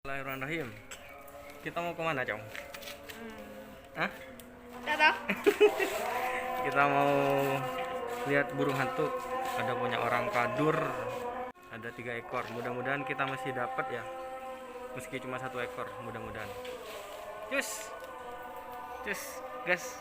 Bismillahirrahmanirrahim. Kita mau kemana, Cong? Hah? Gak tau. Kita mau lihat burung hantu. Ada punya orang kadur. Ada 3 ekor. Mudah-mudahan kita masih dapat ya. Meski cuma 1 ekor, mudah-mudahan. Cus, cus, gas.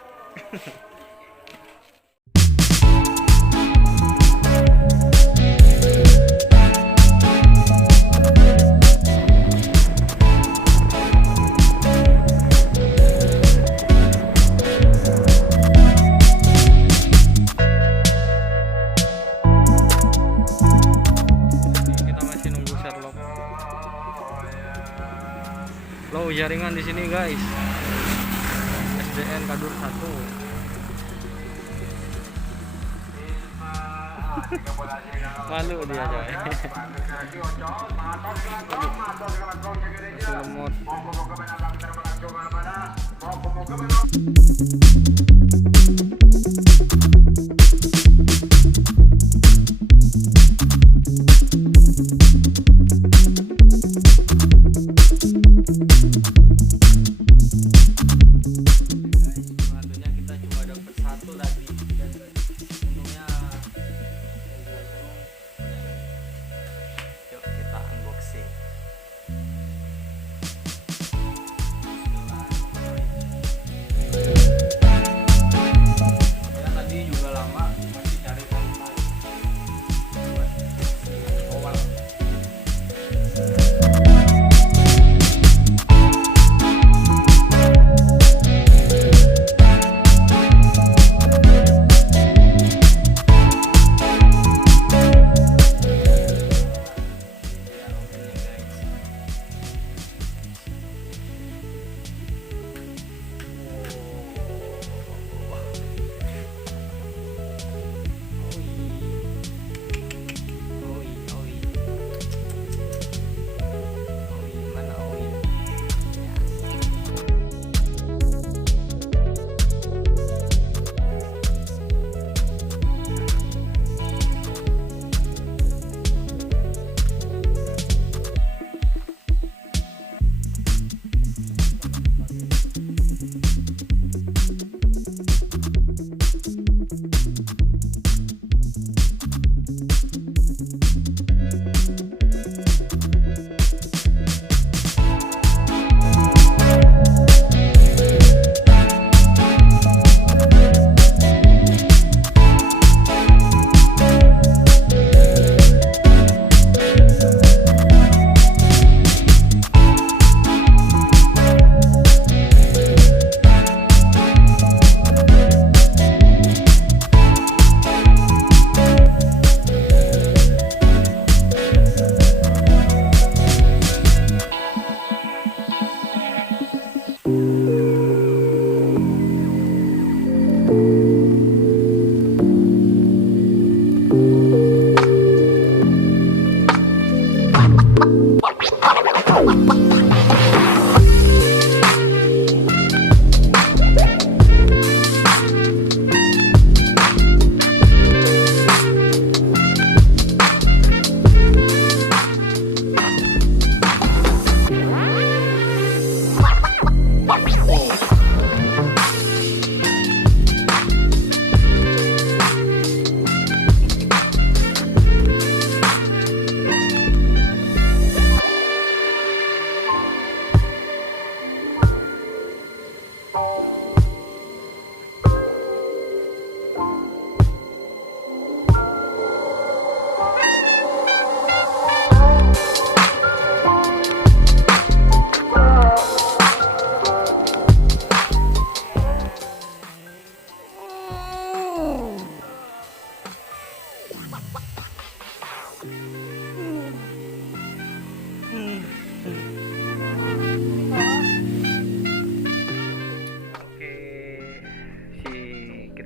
Low jaringan di sini guys. SDN Kadur 1. Malu dia aja. Lemot.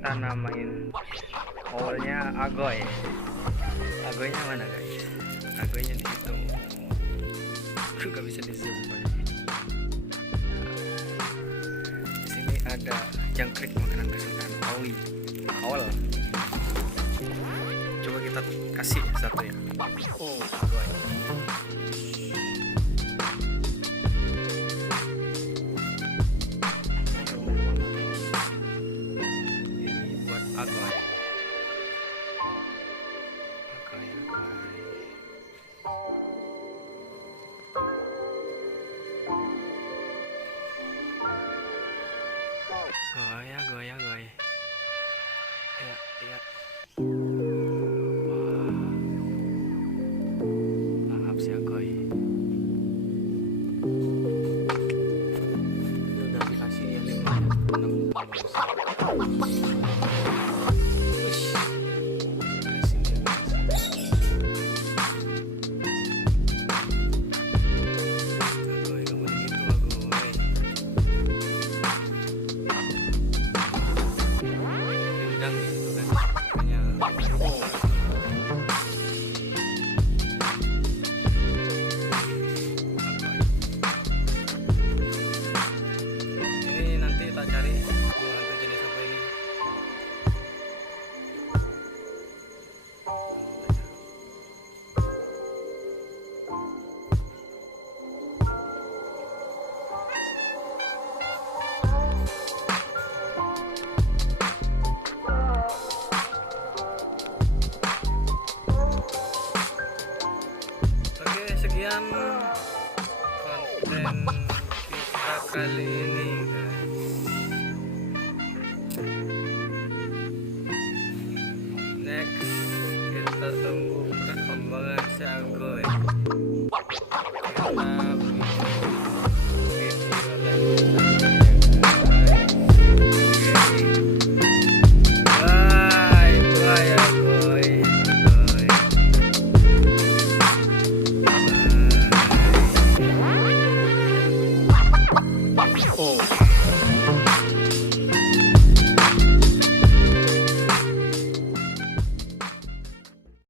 Kita namain awalnya Agoyy. Agoynya mana guys? Agoynya di situ. Juga bisa di zoom banyak. Di sini ada jangkrik makanan kesukaan Agoyy. Awal. Coba kita kasih satu ya. Oh, Agoyy. Goyah, goyah. Ya. Maaf sih Agoyy. Ini udah dikasih ya 5 6 sekian konten kita kali ini guys. Next kita tunggu perkembangan si Agoyy. Kita bikin video lagi. Oh.